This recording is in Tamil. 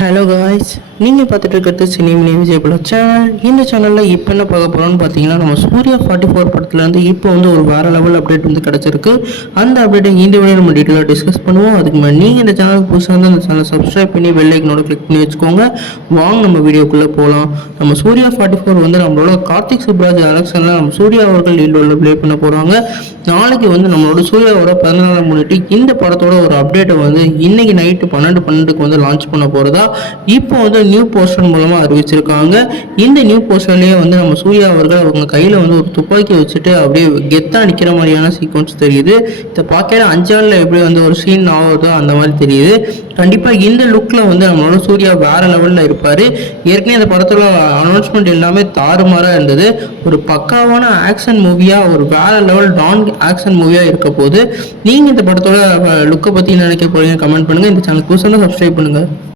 ஹலோ காய்ஸ், நீங்கள் பார்த்துட்டு இருக்கிறது சினிமணி விஜயபுல சேனல். இந்த சேனலில் இப்போ என்ன பார்க்க போகிறோம்னு பார்த்தீங்கன்னா, நம்ம சூர்யா 44 படத்துலேருந்து இப்போ வந்து ஒரு வேறு லெவல் அப்டேட் வந்து கிடச்சிருக்கு. அந்த அப்டேட்டை இந்த வீடியோ நம்ம டீட்டெயிலாக டிஸ்கஸ் பண்ணுவோம். அதுக்கு முன்னாடி நீங்கள் இந்த சேனலுக்கு புதுசாக வந்து அந்த சேனலை சப்ஸ்கிரைப் பண்ணி பெல் ஐக்கனோட கிளிக் பண்ணி வச்சுக்கோங்க. வாங்க நம்ம வீடியோக்குள்ளே போகலாம். நம்ம சூர்யா 44 வந்து நம்மளோட கார்த்திக் சுப்ராஜ் எலெக்ஷனில் நம்ம சூர்யா அவர்கள் லீடோட ப்ளே பண்ண போகிறாங்க. நாளைக்கு வந்து நம்மளோட சூர்யாவோட 14 முன்னிட்டு இந்த படத்தோட ஒரு அப்டேட்டை வந்து இன்னைக்கு நைட்டு 12:12க்கு வந்து லான்ச் பண்ண போகிறதா இப்போ வந்து நியூ போஸ்டர் மூலமா அறிவிச்சிருக்காங்க. இந்த நியூ போஸ்டர்லயே வந்து நம்ம சூர்யா அவர்கள் அவங்க கையில வந்து ஒரு துப்பாக்கி வச்சுட்டு அப்படியே கெத்தா நிக்கிற மாதிரியான சீக்வன்ஸ் தெரியுது. இதை பார்க்கல 5 நாள்ல எப்படி வந்து ஒரு சீன் ஆகுதோ அந்த மாதிரி தெரியுது. கண்டிப்பா இந்த லுக்ல வந்து நம்மளோட சூர்யா வேற லெவல்ல இருப்பாரு. ஏற்கனவே இந்த படத்தோட அனௌன்ஸ்மெண்ட் எல்லாமே தாறுமாறா இருந்தது. ஒரு பக்காவான ஆக்ஷன் மூவியா, ஒரு வேற லெவல் டான் ஆக்ஷன் மூவியா இருக்க போது. நீங்க இந்த படத்தோட லுக்கை பத்தி நினைக்க போறீங்க கமெண்ட் பண்ணுங்க. இந்த சேனல் புதுசாக சப்ஸ்கிரைப் பண்ணுங்க.